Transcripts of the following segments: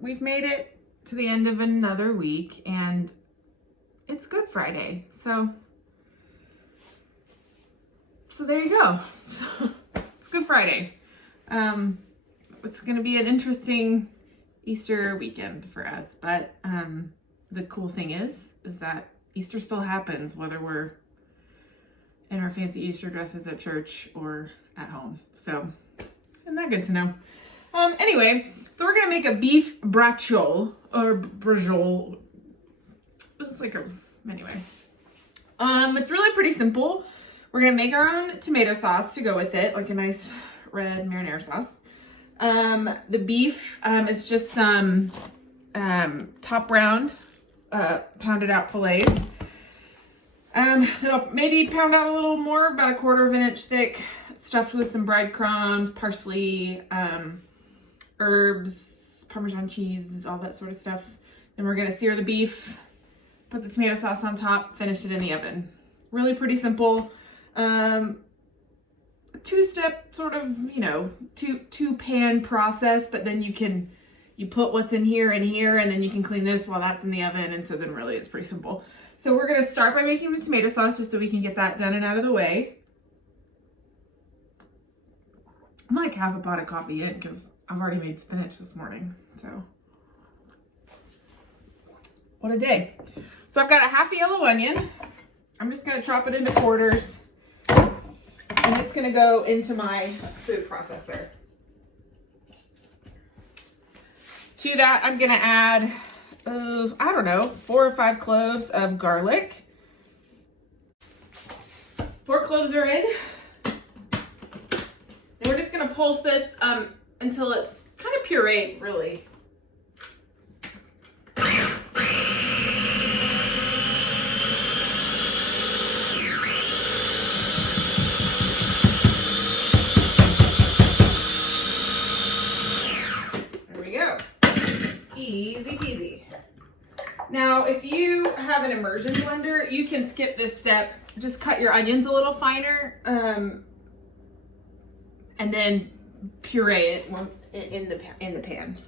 we've made it to the end of another week, and it's Good Friday. So there you go. So, it's Good Friday. It's going to be an interesting Easter weekend for us, but the cool thing is that Easter still happens whether we're in our fancy Easter dresses at church or at home. So isn't that good to know? Anyway, so we're gonna make a beef braciole or braciole. It's like anyway. It's really pretty simple. We're gonna make our own tomato sauce to go with it, like a nice red marinara sauce. The beef is just some top round pounded out fillets. I'll maybe pound out a little more, about 1/4 of an inch thick, stuffed with some breadcrumbs, parsley, herbs, Parmesan cheese, all that sort of stuff. Then we're gonna sear the beef, put the tomato sauce on top, finish it in the oven. Really pretty simple. Two-step sort of, two pan process, but then you put what's in here and here, and then you can clean this while that's in the oven. And so then really it's pretty simple. So we're going to start by making the tomato sauce just so we can get that done and out of the way. I'm like half a pot of coffee in because I've already made spinach this morning. So what a day. So I've got a half a yellow onion. I'm just going to chop it into quarters, and it's going to go into my food processor. To that, I'm going to add, 4 or 5 cloves of garlic. 4 cloves are in. And we're just going to pulse this until it's kind of pureed, really. Easy peasy. Now, if you have an immersion blender, you can skip this step. Just cut your onions a little finer, and then puree it in the pan.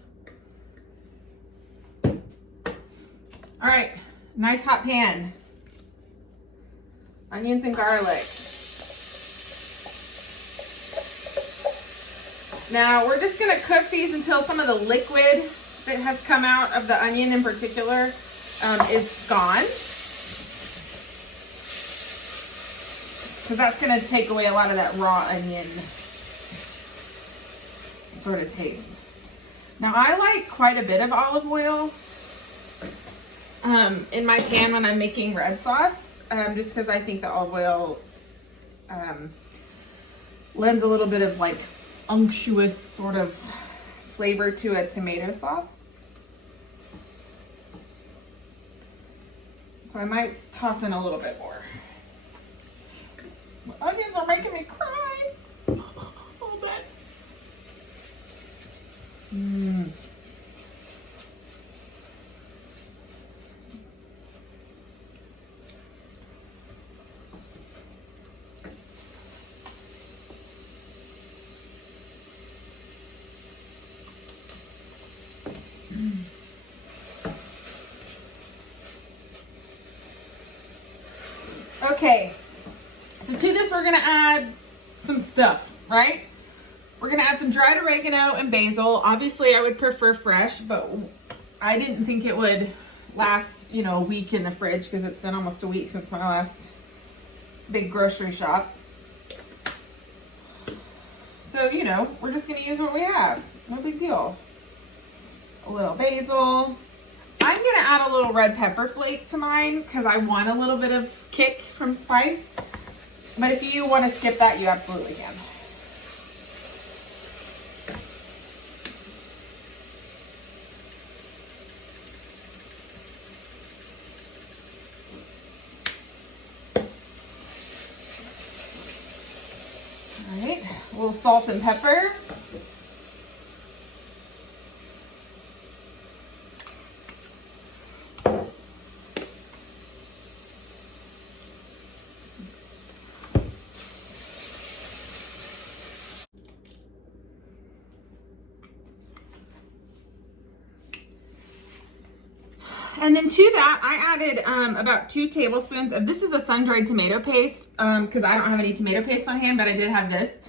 All right, nice hot pan. Onions and garlic. Now we're just gonna cook these until some of the liquid that has come out of the onion in particular is gone. Because that's going to take away a lot of that raw onion sort of taste. Now I like quite a bit of olive oil in my pan when I'm making red sauce, just because I think the olive oil lends a little bit of like unctuous sort of flavor to a tomato sauce. So I might toss in a little bit more. The onions are making me cry a little bit. Okay, so to this we're gonna add some stuff, right? We're gonna add some dried oregano and basil. Obviously I would prefer fresh, but I didn't think it would last, a week in the fridge because it's been almost a week since my last big grocery shop. So, we're just gonna use what we have. No big deal. A little basil. I'm gonna add a little red pepper flake to mine because I want a little bit of kick from spice. But if you want to skip that, you absolutely can. All right, a little salt and pepper. And then to that, I added about 2 tablespoons of, this is a sun-dried tomato paste, because I don't have any tomato paste on hand, but I did have this.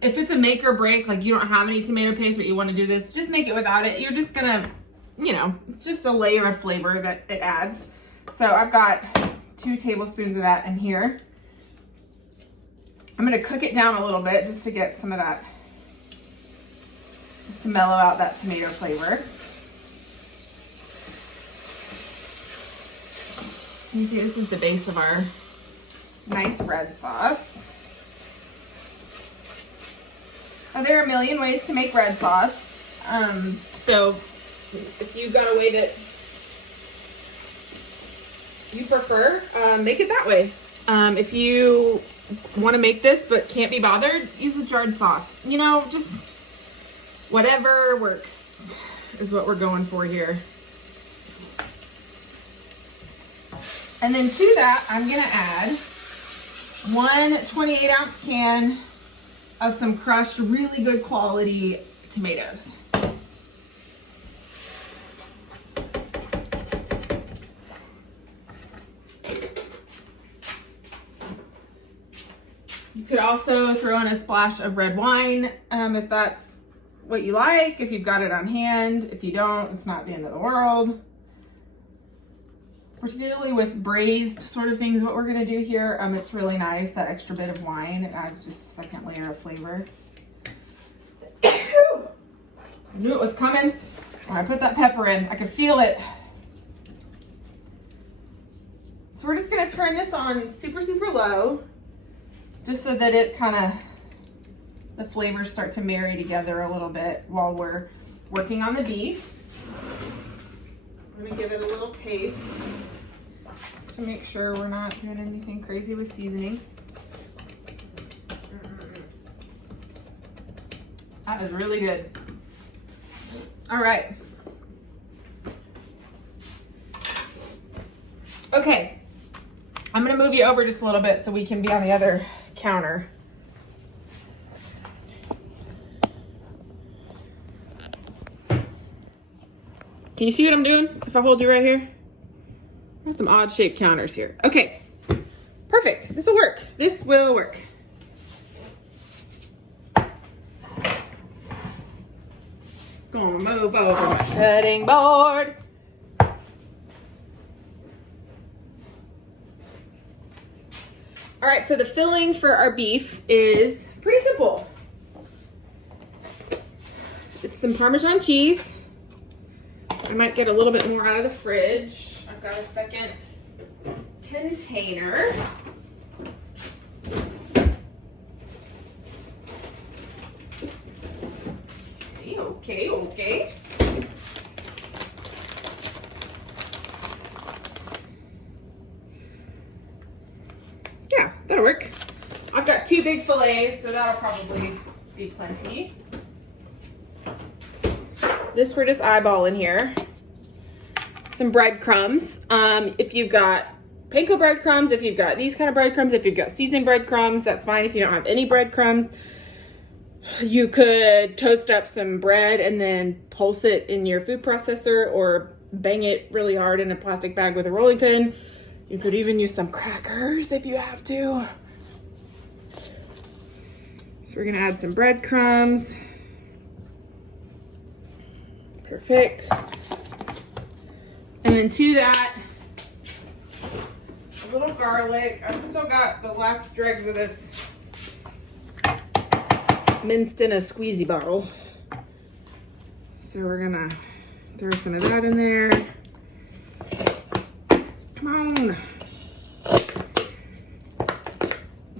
If it's a make or break, like you don't have any tomato paste, but you want to do this, just make it without it. You're just gonna, you know, it's just a layer of flavor that it adds. So I've got 2 tablespoons of that in here. I'm gonna cook it down a little bit just to get some of that, just to mellow out that tomato flavor. You see, this is the base of our nice red sauce. Now, there are a million ways to make red sauce. So if you've got a way that you prefer, make it that way. If you want to make this but can't be bothered, use a jarred sauce. You know, just whatever works is what we're going for here. And then to that, I'm gonna add 1 28-ounce can of some crushed, really good quality tomatoes. You could also throw in a splash of red wine if that's what you like, if you've got it on hand. If you don't, it's not the end of the world. Particularly with braised sort of things, what we're gonna do here, it's really nice, that extra bit of wine. It adds just a second layer of flavor. I knew it was coming when I put that pepper in. I could feel it. So we're just gonna turn this on super, super low, just so that it kind of, the flavors start to marry together a little bit while we're working on the beef. I'm gonna give it a little taste, just to make sure we're not doing anything crazy with seasoning. That is really good. All right. Okay, I'm gonna move you over just a little bit so we can be on the other counter. Can you see what I'm doing if I hold you right here? I have some odd shaped counters here. Okay, perfect. This will work. This will work. Gonna move over my cutting board. All right, so the filling for our beef is pretty simple. It's some Parmesan cheese. I might get a little bit more out of the fridge. I've got a second container. Okay. Yeah, that'll work. I've got 2 big fillets, so that'll probably be plenty. This we're just eyeballing here. Some breadcrumbs. If you've got panko breadcrumbs, if you've got these kind of breadcrumbs, if you've got seasoned breadcrumbs, that's fine. If you don't have any breadcrumbs, you could toast up some bread and then pulse it in your food processor or bang it really hard in a plastic bag with a rolling pin. You could even use some crackers if you have to. So we're gonna add some breadcrumbs. Perfect. And then to that, a little garlic. I've still got the last dregs of this minced in a squeezy bottle. So we're gonna throw some of that in there. Come on.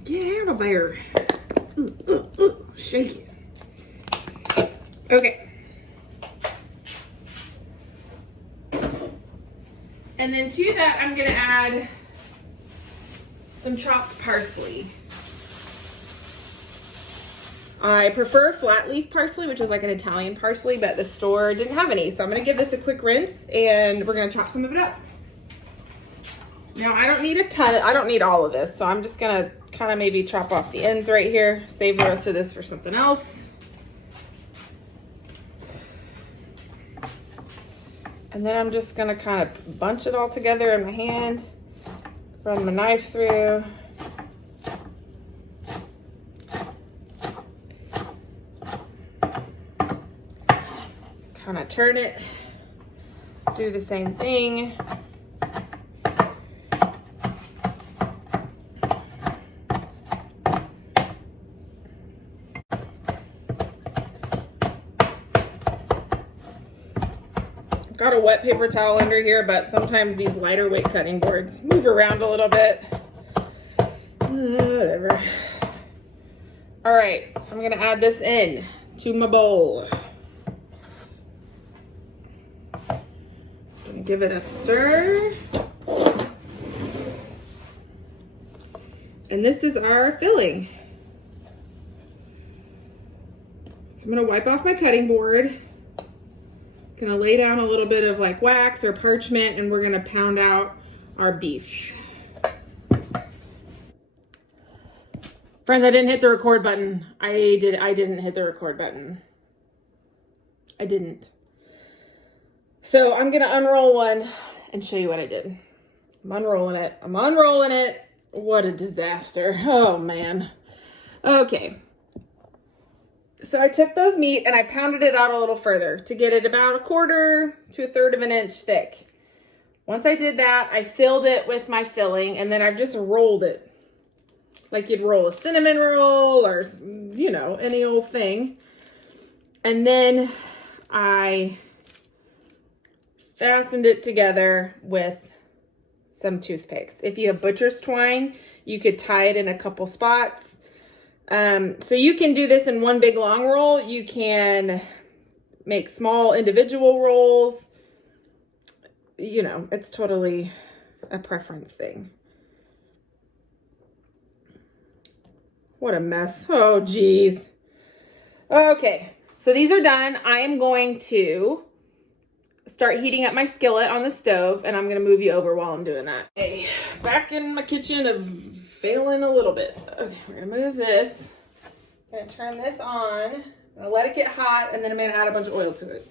Get out of there. Shake it. Okay. And then to that, I'm gonna add some chopped parsley. I prefer flat leaf parsley, which is like an Italian parsley, but the store didn't have any. So I'm gonna give this a quick rinse and we're gonna chop some of it up. Now I don't need a ton, I don't need all of this. So I'm just gonna kind of maybe chop off the ends right here, save the rest of this for something else. And then I'm just gonna kind of bunch it all together in my hand, run my knife through. Kind of turn it, do the same thing. Got a wet paper towel under here, but sometimes these lighter weight cutting boards move around a little bit. Whatever. All right, so I'm gonna add this in to my bowl. Gonna give it a stir. And this is our filling. So I'm gonna wipe off my cutting board. Gonna lay down a little bit of like wax or parchment, and we're gonna pound out our beef. Friends, I didn't hit the record button. I didn't hit the record button. I didn't. So I'm gonna unroll one and show you what I did. I'm unrolling it. What a disaster. Oh man. Okay. So I took those meat and I pounded it out a little further to get it about 1/4 to 1/3 of an inch thick. Once I did that, I filled it with my filling, and then I've just rolled it. Like you'd roll a cinnamon roll or, you know, any old thing. And then I fastened it together with some toothpicks. If you have butcher's twine, you could tie it in a couple spots. So you can do this in one big long roll. You can make small individual rolls. You know, it's totally a preference thing. What a mess. Oh, geez. Okay, so these are done. I am going to start heating up my skillet on the stove, and I'm going to move you over while I'm doing that. Okay, back in my kitchen of failing a little bit. Okay, we're gonna move this. I'm gonna turn this on. I'm gonna let it get hot, and then I'm gonna add a bunch of oil to it.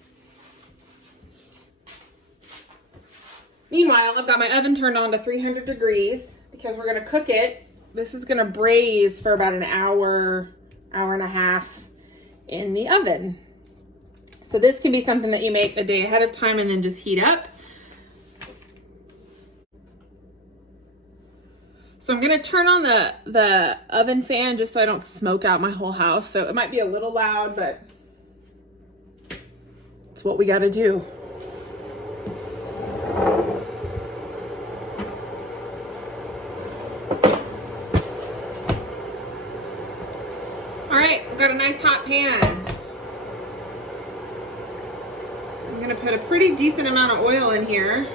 Meanwhile, I've got my oven turned on to 300 degrees because we're gonna cook it. This is gonna braise for about an hour, hour and a half in the oven. So this can be something that you make a day ahead of time and then just heat up. So I'm gonna turn on the oven fan just so I don't smoke out my whole house. So it might be a little loud, but it's what we gotta do. All right, I've got a nice hot pan. I'm gonna put a pretty decent amount of oil in here.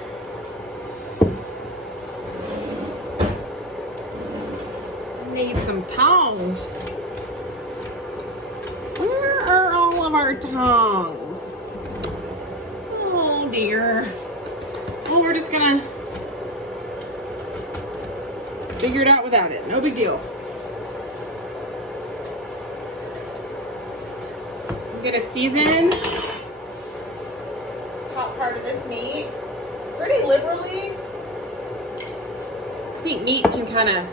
Need some tongs. Where are all of our tongs? Oh dear. Well, we're just gonna figure it out without it. No big deal. I'm gonna season the top part of this meat pretty liberally. I think meat can kind of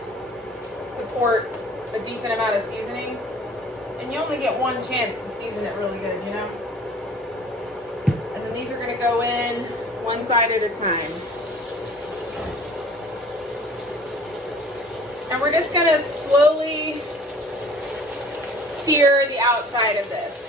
support a decent amount of seasoning, and you only get one chance to season it really good, you know? And then these are gonna go in one side at a time. And we're just gonna slowly sear the outside of this.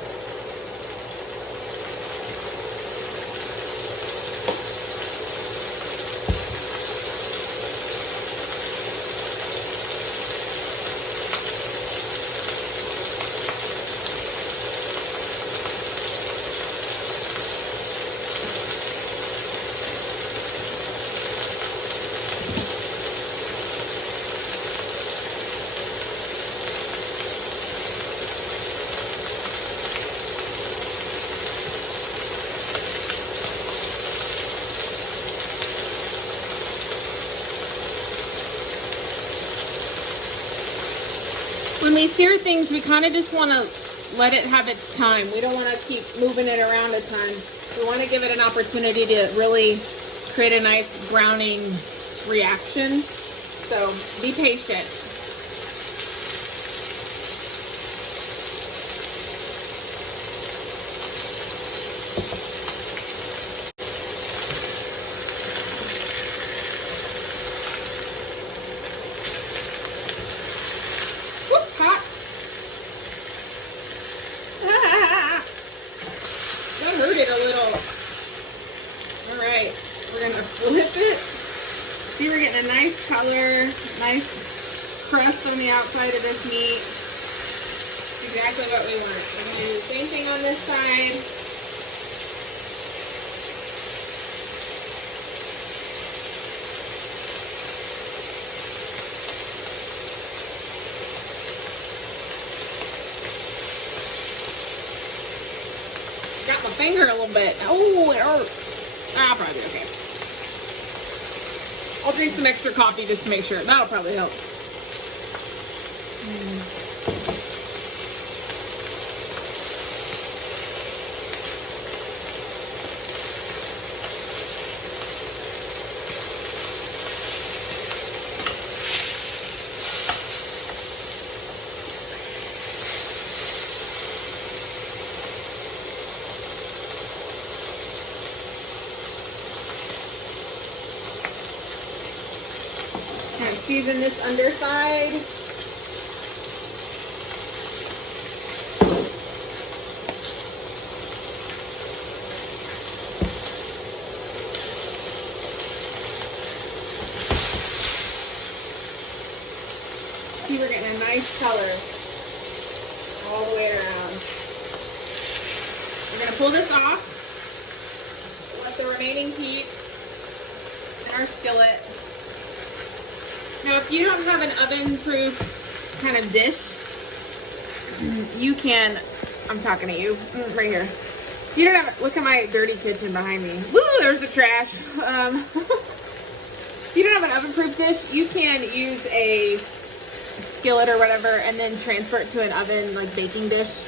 When we sear things, we kind of just want to let it have its time. We don't want to keep moving it around a ton. We want to give it an opportunity to really create a nice browning reaction. So be patient. Whoop, hot. That hurt it a little. All right, we're gonna flip it. See, we're getting a nice color, nice crust on the outside of this meat. Exactly what we want. We're gonna do the same thing on this side. Got my finger a little bit. Oh, it hurts. I'll probably be okay. I'll drink some extra coffee just to make sure. That'll probably help. Kind of season this underside. See, we're getting a nice color all the way around. We're gonna pull this off. Let the remaining heat in our skillet. Now, if you don't have an oven-proof kind of dish, you can, I'm talking to you, right here. You don't have, look at my dirty kitchen behind me. Woo, there's the trash. If you don't have an oven-proof dish, you can use a skillet or whatever and then transfer it to an oven, like baking dish,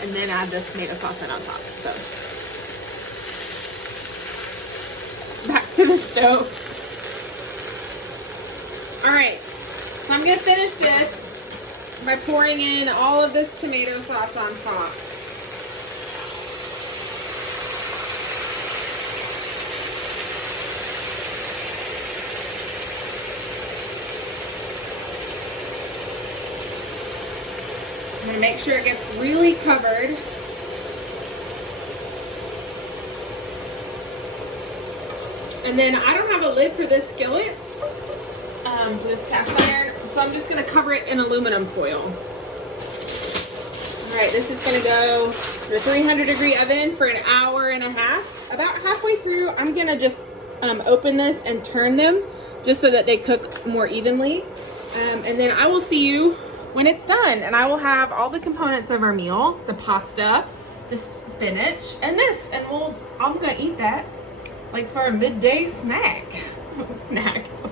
and then add the tomato sauce in on top. So, back to the stove. All right, so I'm gonna finish this by pouring in all of this tomato sauce on top. I'm gonna make sure it gets really covered. And then I don't have a lid for this skillet. This cast iron, so I'm just going to cover it in aluminum foil. All right, this is going to go to a 300-degree oven for an hour and a half. About halfway through, I'm going to just open this and turn them just so that they cook more evenly. And then I will see you when it's done, and I will have all the components of our meal, the pasta, the spinach, and this, and I'm going to eat that like for a midday snack. A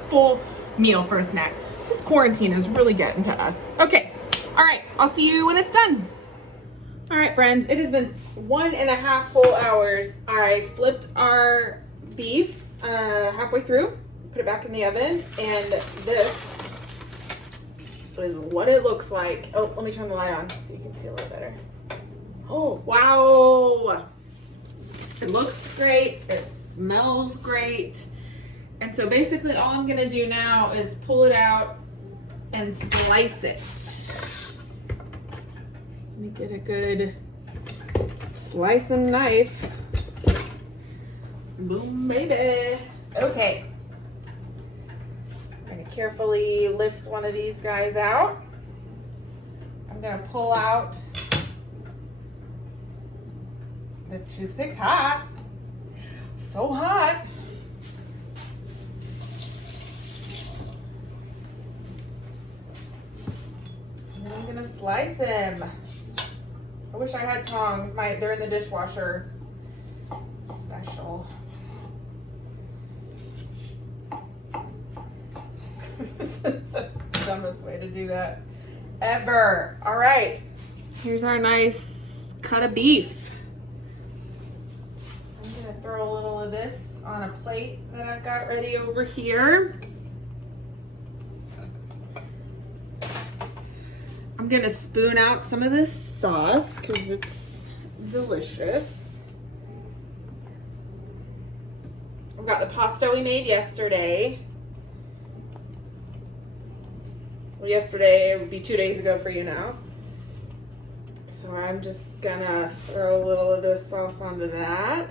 full meal for a snack. This quarantine is really getting to us. Okay, all right, I'll see you when it's done. All right, friends, it has been 1.5 full hours. I flipped our beef halfway through, put it back in the oven, and this is what it looks like. Oh, let me turn the light on so you can see a little better. Oh, wow. It looks great. It smells great. And so basically all I'm gonna do now is pull it out and slice it. Let me get a good slicing knife. Boom, baby. Okay. I'm gonna carefully lift one of these guys out. I'm gonna pull out the toothpick's hot. So hot. I'm gonna slice him. I wish I had tongs. They're in the dishwasher. Special. This is the dumbest way to do that ever. All right, here's our nice cut of beef. throw a little of this on a plate that I've got ready over here. I'm gonna spoon out some of this sauce because it's delicious. I've got the pasta we made yesterday. Well, yesterday, it would be 2 days ago for you now. So I'm just gonna throw a little of this sauce onto that.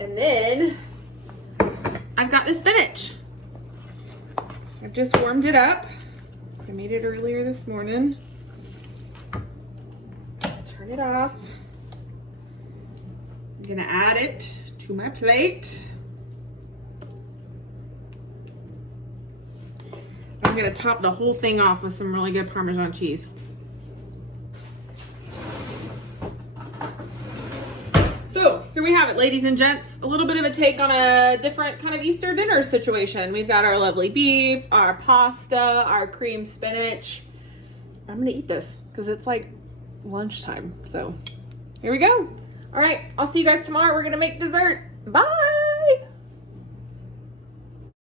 And then I've got the spinach. So I've just warmed it up. I made it earlier this morning. Turn it off. I'm gonna add it to my plate. I'm gonna top the whole thing off with some really good Parmesan cheese. So here we have it, ladies and gents. A little bit of a take on a different kind of Easter dinner situation. We've got our lovely beef, our pasta, our cream spinach. I'm gonna eat this because it's like lunchtime. So here we go. All right, I'll see you guys tomorrow. We're gonna make dessert. Bye.